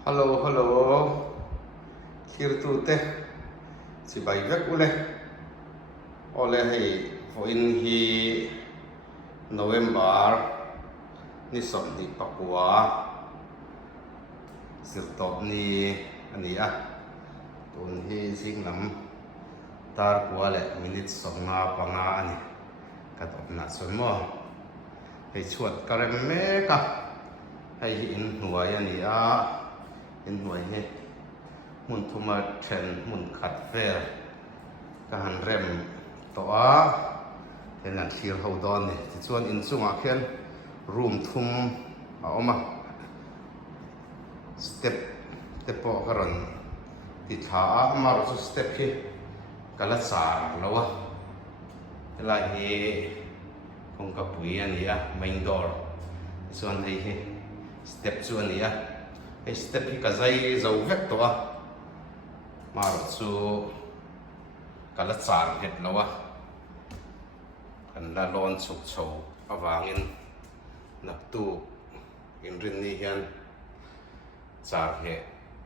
Hello, hello. Here to te. Si bai vek ule. Ole hei for in hi November ni som di Papua. Sirtop ni ani a. Tun hi sing lam tar kwa le minute som nga pa nga ani. Katop na son mo. Hei Chhuat karem me ka. Hei in huay ani a. In huay he mun thuma chen mun khat ver ka han rem to a ten an thlir ho don ni ti chuan in chunga khian room thum a oma step te po karon ti tha a mar chu step hi kala char lo a la hi kong ka pui ani a main door chuan hei hi step chu ani a hei step hi ka zai zo vek to a mar chu kala char het lo a kan la lon chuk chho awangin nak tu in rin ni hian char he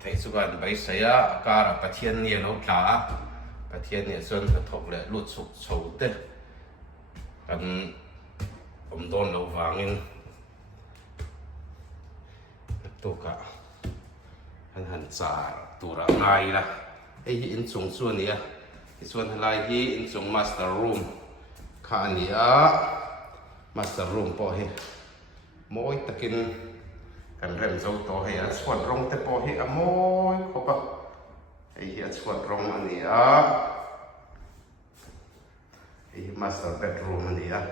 thei chu ban bai saya kara pathian ni lo tla pathian ni chuan ka thok le lut chuk chho te kan om don lo wangin tu ka han char tura ngai la ei hi in chung chu ani a ti chuan halai hi in chung master room kha ani a master room po hi moi takin kan rem zo to he a chhuat rong te po hi a moi khopa ei hi a chhuat rong ani a ei master bedroom ani a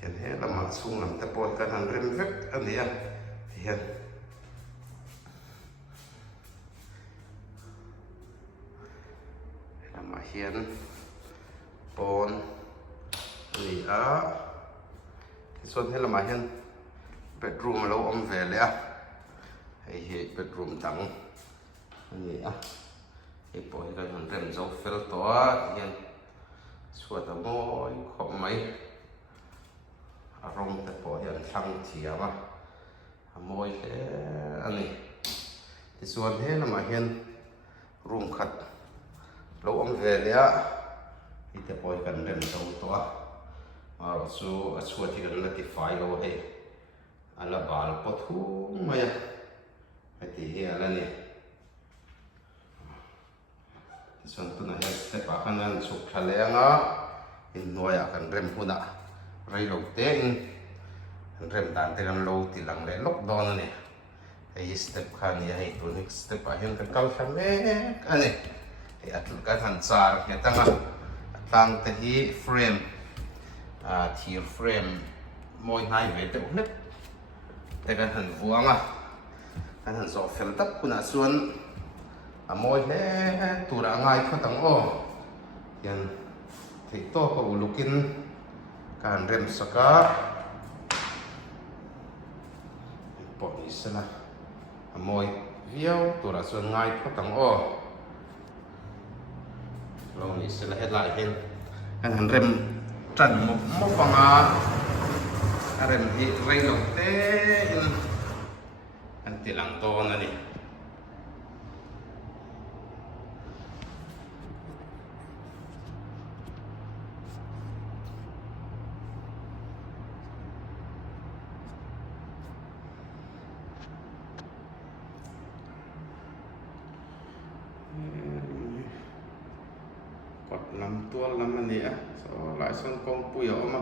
hian he lama chung lam te po kan han rem vek ani a hian hian pon ni a chuan helama hian bedroom lo om ve le a hei hi bedroom dang ani a hei po hi kan rem zo fel to a hian chhuat a moi khop mai a rom te po hian thlang thiam a moi hle ani ti chuan helama hian room khat lo om ve le a ite poi kan rem zo to a maro chu a chhuat hi kan latify lo he ala bal pathum maya ati he ala ni chuan tuna he step a kan an chuk thale anga in noya kan rem huna rei lo te in rem dan te kan lo ti lang le lok don ani ei step khan ni hei tu next step a hen kan kal tham me ani atl kan han char he tanga tang te hi frame thir frame moi nai ve te unet te kan han vuanga kan han zo fel tak kuna chuan a moi hle tura ngai khatang o yan thei to ko ulukin kan rem saka po isana a moi viau tura chuan ngai khatang o lo ni sila headline hen kan han rem tran mo panga rem hi rei lo te in an tilang to na ni quạt làm tua làm anh nhỉ, so lại sang con bùi ở mà